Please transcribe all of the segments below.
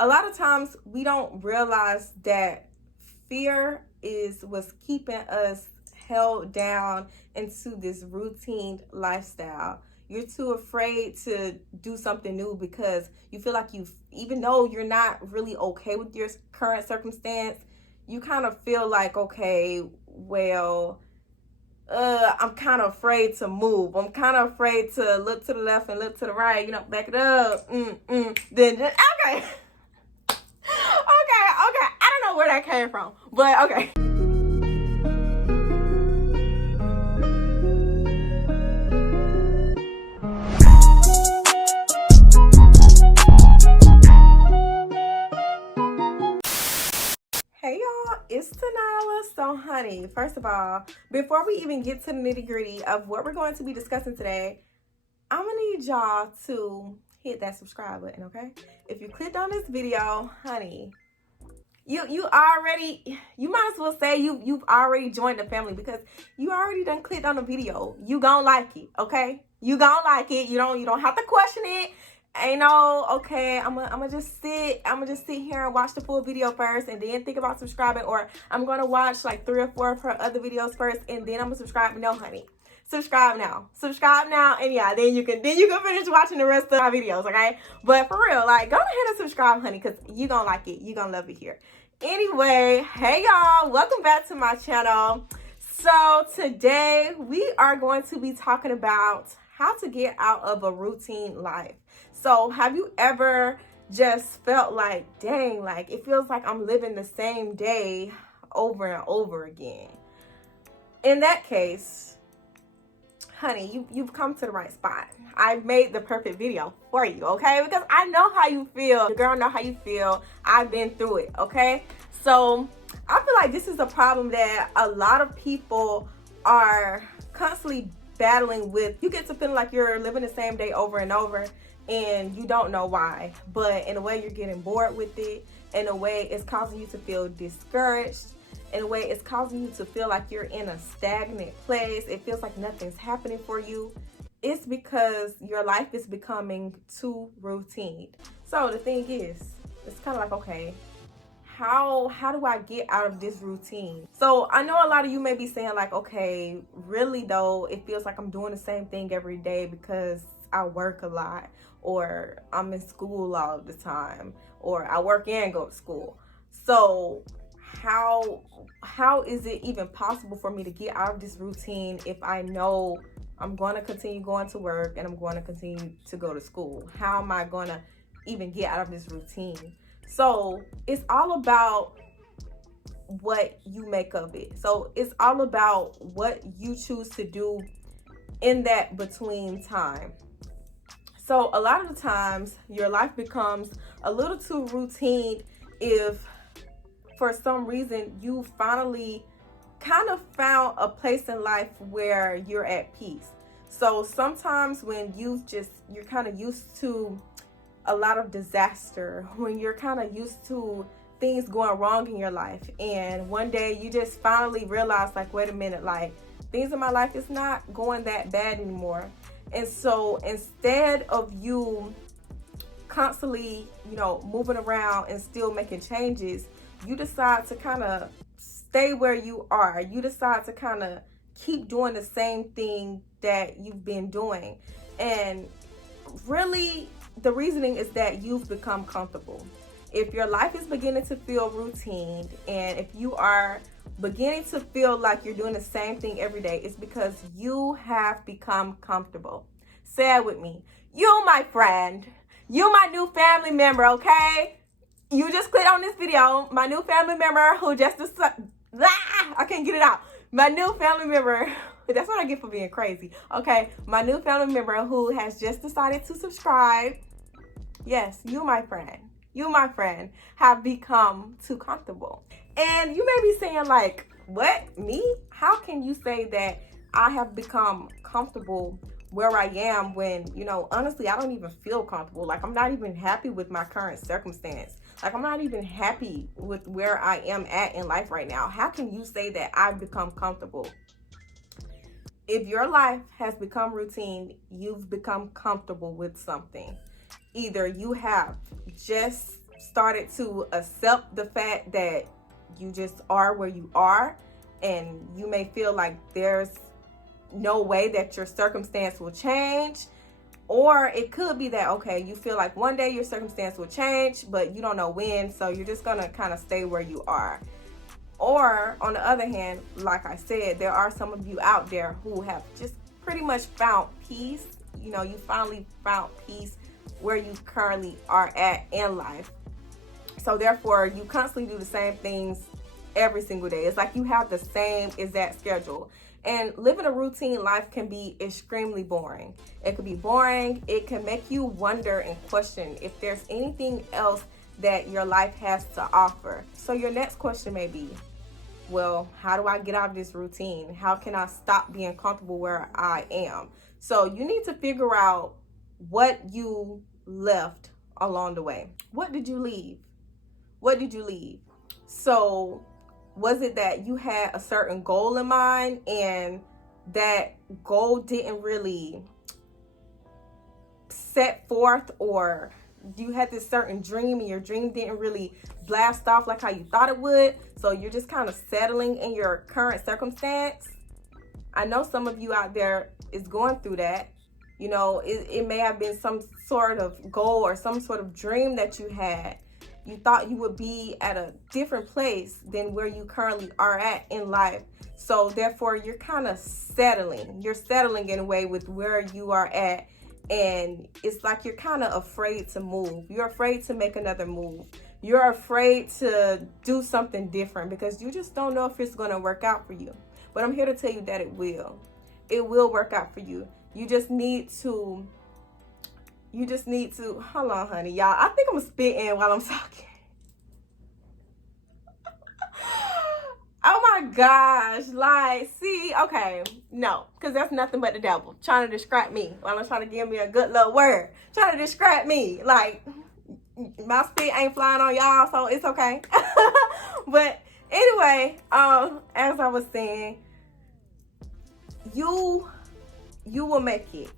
a lot of times we don't realize that fear is what's keeping us held down into this routine lifestyle. You're too afraid to do something new because you feel like even though you're not really okay with your current circumstance, you kind of feel like, okay, well, I'm kind of afraid to move. I'm kind of afraid to look to the left and look to the right, back it up. Then, okay. Okay. I don't know where that came from, but okay. Hey y'all, it's Tanala. So honey, first of all, before we even get to the nitty gritty of what we're going to be discussing today, I'm gonna need y'all to hit that subscribe button, okay? If you clicked on this video, honey, you might as well say you've already joined the family because you already done clicked on the video. You gonna like it, okay? You gonna like it. You don't have to question it. Ain't no, okay, I'm gonna just sit here and watch the full video first and then think about subscribing, or I'm gonna watch like 3 or 4 of her other videos first and then I'm gonna subscribe. No, honey. Subscribe now, and yeah, then you can finish watching the rest of my videos, okay? But for real, like, go ahead and subscribe, honey, because you gonna like it. You gonna love it here. Anyway, hey y'all, welcome back to my channel. So today we are going to be talking about how to get out of a routine life. So have you ever just felt like, dang, like it feels like I'm living the same day over and over again? In that case, honey, you've come to the right spot. I've made the perfect video for you, okay? Because I know how you feel. The girl know how you feel. I've been through it, okay? So I feel like this is a problem that a lot of people are constantly battling with. You get to feeling like you're living the same day over and over and you don't know why. But in a way, you're getting bored with it. In a way, it's causing you to feel discouraged. In a way, it's causing you to feel like you're in a stagnant place. It feels like nothing's happening for you. It's because your life is becoming too routine. So the thing is, it's kind of like, okay, how do I get out of this routine? So I know a lot of you may be saying like, okay, really though, it feels like I'm doing the same thing every day because I work a lot, or I'm in school all the time, or I work and go to school. So how is it even possible for me to get out of this routine if I know I'm going to continue going to work and I'm going to continue to go to school? How am I going to even get out of this routine? So it's all about what you make of it. So it's all about what you choose to do in that between time. So a lot of the times your life becomes a little too routine if for some reason you finally kind of found a place in life where you're at peace. So sometimes when you're kind of used to a lot of disaster, when you're kind of used to things going wrong in your life, and one day you just finally realize like, wait a minute, like things in my life is not going that bad anymore. And so instead of you constantly, moving around and still making changes, you decide to kind of stay where you are. You decide to kind of keep doing the same thing that you've been doing. And really, the reasoning is that you've become comfortable. If your life is beginning to feel routine, and if you are beginning to feel like you're doing the same thing every day, it's because you have become comfortable. Say it with me. You, my friend, you, my new family member, okay? You just clicked on this video. My new family member who I can't get it out. My new family member, that's what I get for being crazy. Okay, my new family member who has just decided to subscribe. Yes, you, my friend, have become too comfortable. And you may be saying like, what, me? How can you say that I have become comfortable where I am when, honestly, I don't even feel comfortable. Like, I'm not even happy with my current circumstance. Like, I'm not even happy with where I am at in life right now. How can you say that I've become comfortable? If your life has become routine, you've become comfortable with something. Either you have just started to accept the fact that you just are where you are, and you may feel like there's no way that your circumstance will change. Or it could be that, okay, you feel like one day your circumstance will change, but you don't know when, so you're just gonna kind of stay where you are. Or on the other hand, like I said, there are some of you out there who have just pretty much found peace. You know, you finally found peace where you currently are at in life. So therefore, you constantly do the same things every single day. It's like you have the same exact schedule. And living a routine life can be extremely boring. It could be boring. It can make you wonder and question if there's anything else that your life has to offer. So your next question may be, well, how do I get out of this routine? How can I stop being comfortable where I am? So you need to figure out what you left along the way. What did you leave? What did you leave? So was it that you had a certain goal in mind and that goal didn't really set forth, or you had this certain dream and your dream didn't really blast off like how you thought it would, so you're just kind of settling in your current circumstance? I know some of you out there is going through that. You know, it may have been some sort of goal or some sort of dream that you had. You thought you would be at a different place than where you currently are at in life. So therefore, you're kind of settling. You're settling in a way with where you are at. And it's like you're kind of afraid to move. You're afraid to make another move. You're afraid to do something different because you just don't know if it's going to work out for you. But I'm here to tell you that it will. It will work out for you. You just need to, hold on, honey, y'all. I think I'm spitting while I'm talking. Oh my gosh. Like, see, okay. No, because that's nothing but the devil trying to distract me while I'm trying to give me a good little word. Trying to distract me. Like, my spit ain't flying on y'all, so it's okay. But anyway, as I was saying, you will make it.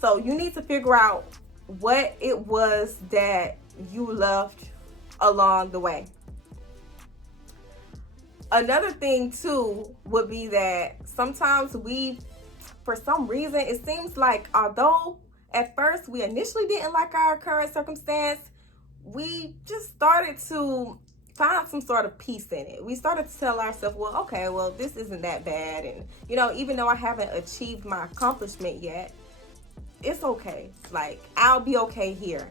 So you need to figure out what it was that you left along the way. Another thing too would be that sometimes we, for some reason, it seems like although at first we initially didn't like our current circumstance, we just started to find some sort of peace in it. We started to tell ourselves, well, okay, well, this isn't that bad. And, you know, even though I haven't achieved my accomplishment yet, it's okay. Like, I'll be okay here.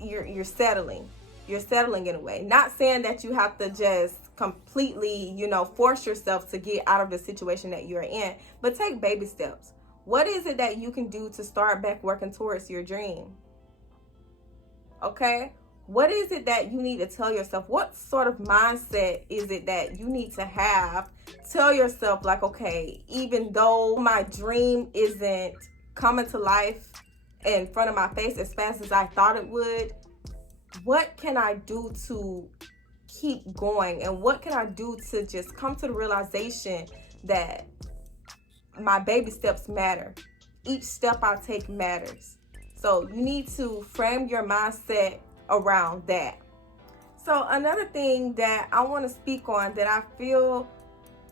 You're settling. You're settling in a way. Not saying that you have to just completely, you know, force yourself to get out of the situation that you're in, but take baby steps. What is it that you can do to start back working towards your dream? Okay? What is it that you need to tell yourself? What sort of mindset is it that you need to have? Tell yourself, like, okay, even though my dream isn't coming to life in front of my face as fast as I thought it would, what can I do to keep going? And what can I do to just come to the realization that my baby steps matter? Each step I take matters. So you need to frame your mindset around that. So another thing that I want to speak on that I feel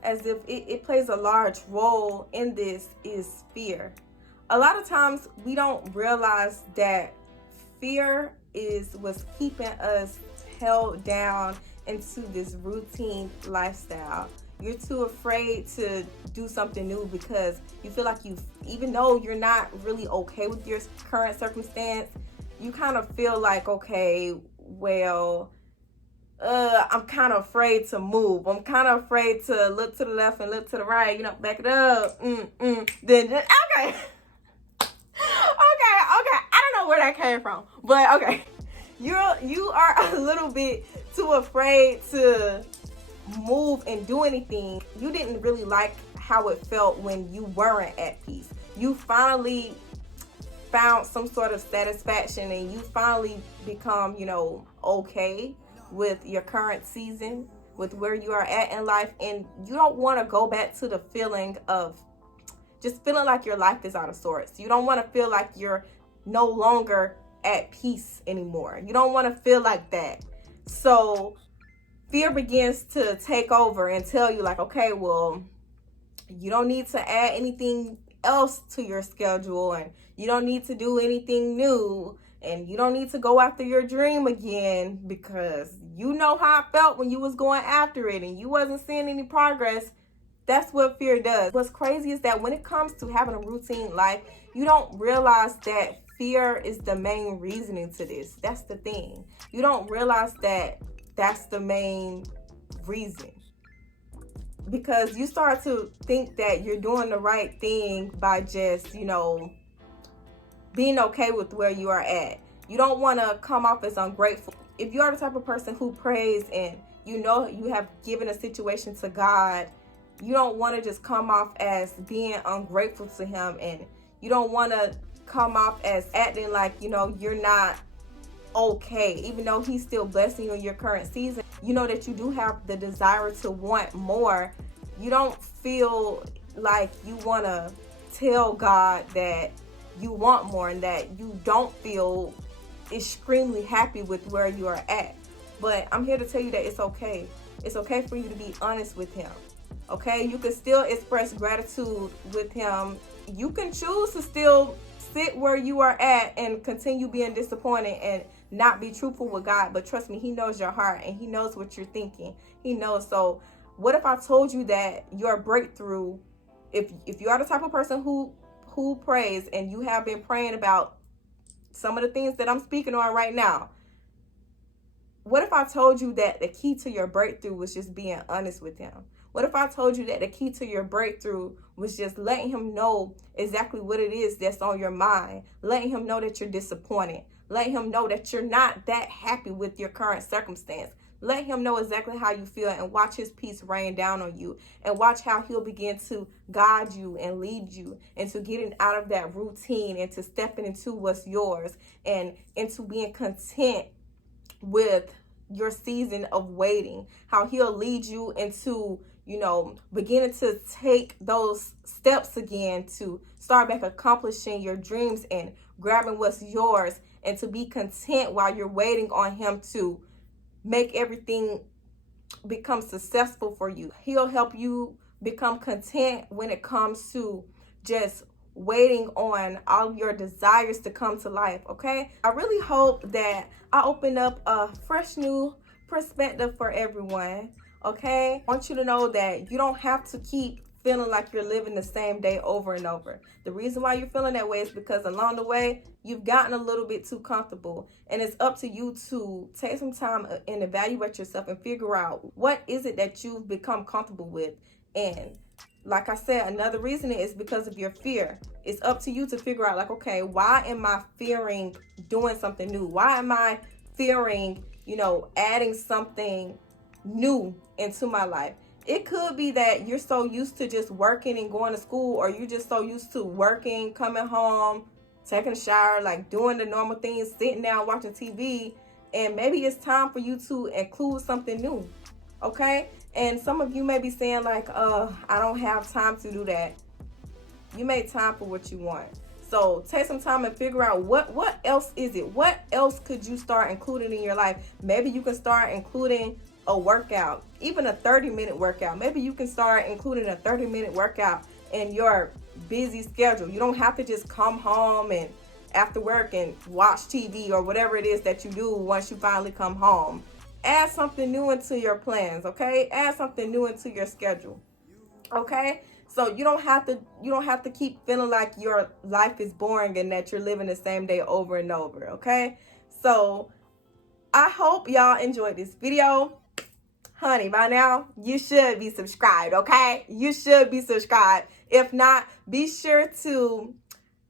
as if it plays a large role in this is fear. A lot of times we don't realize that fear is what's keeping us held down into this routine lifestyle. You're too afraid to do something new because you feel like even though you're not really okay with your current circumstance, you kind of feel like, okay, well, I'm kind of afraid to move. I'm kind of afraid to look to the left and look to the right, you know, back it up. Then, okay. Okay. I don't know where that came from, but okay. You are a little bit too afraid to move and do anything. You didn't really like how it felt when you weren't at peace. You finally found some sort of satisfaction and you finally become, you know, okay with your current season, with where you are at in life, and you don't want to go back to the feeling of just feeling like your life is out of sorts. You don't want to feel like you're no longer at peace anymore. You don't want to feel like that. So fear begins to take over and tell you like, okay, well, you don't need to add anything else to your schedule, and you don't need to do anything new, and you don't need to go after your dream again, because you know how I felt when you was going after it and you wasn't seeing any progress. That's what fear does. What's crazy is that when it comes to having a routine life, you don't realize that fear is the main reasoning to this. That's the thing. You don't realize that that's the main reason, because you start to think that you're doing the right thing by just, being okay with where you are at. You don't want to come off as ungrateful. If you are the type of person who prays and you have given a situation to God, you don't want to just come off as being ungrateful to him, and you don't want to come off as acting like, you're not okay, even though he's still blessing you in your current season. You know that you do have the desire to want more. You don't feel like you want to tell God that you want more and that you don't feel extremely happy with where you are at. But I'm here to tell you that it's okay. It's okay for you to be honest with him. Okay, you can still express gratitude with him. You can choose to still sit where you are at and continue being disappointed and not be truthful with God. But trust me, he knows your heart and he knows what you're thinking. He knows. So what if I told you that your breakthrough, if you are the type of person who prays and you have been praying about some of the things that I'm speaking on right now, what if I told you that the key to your breakthrough was just being honest with him? What if I told you that the key to your breakthrough was just letting him know exactly what it is that's on your mind, letting him know that you're disappointed, letting him know that you're not that happy with your current circumstance, let him know exactly how you feel, and watch his peace rain down on you, and watch how he'll begin to guide you and lead you into getting out of that routine, into stepping into what's yours, and into being content with your season of waiting. How he'll lead you into beginning to take those steps again to start back accomplishing your dreams and grabbing what's yours, and to be content while you're waiting on him to make everything become successful for you. He'll help you become content when it comes to just waiting on all of your desires to come to life. Okay, I really hope that I open up a fresh new perspective for everyone. Okay, I want you to know that you don't have to keep feeling like you're living the same day over and over. The reason why you're feeling that way is because along the way you've gotten a little bit too comfortable, and it's up to you to take some time and evaluate yourself and figure out what is it that you've become comfortable with. And like I said, another reason is because of your fear. It's up to you to figure out, like, okay, why am I fearing doing something new? Why am I fearing, adding something new into my life? It could be that you're so used to just working and going to school, or you're just so used to working, coming home, taking a shower, like doing the normal things, sitting down, watching TV, and maybe it's time for you to include something new. Okay? And some of you may be saying like, I don't have time to do that. You made time for what you want. So take some time and figure out what else is it? What else could you start including in your life? Maybe you can start including a workout, even a 30-minute workout. Maybe you can start including a 30-minute workout in your busy schedule. You don't have to just come home and after work and watch TV or whatever it is that you do once you finally come home. Add something new into your plans, okay? Add something new into your schedule. Okay? So you don't have to keep feeling like your life is boring and that you're living the same day over and over, okay? So I hope y'all enjoyed this video. Honey, by now you should be subscribed, okay? You should be subscribed. If not, be sure to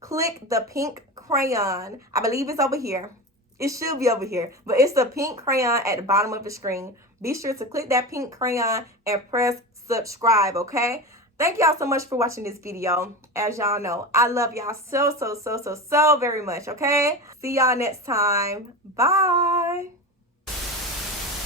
click the pink crayon. I believe it's over here. It should be over here, but it's the pink crayon at the bottom of the screen. Be sure to click that pink crayon and press subscribe, okay? Thank y'all so much for watching this video. As y'all know, I love y'all so very much, okay? See y'all next time. Bye.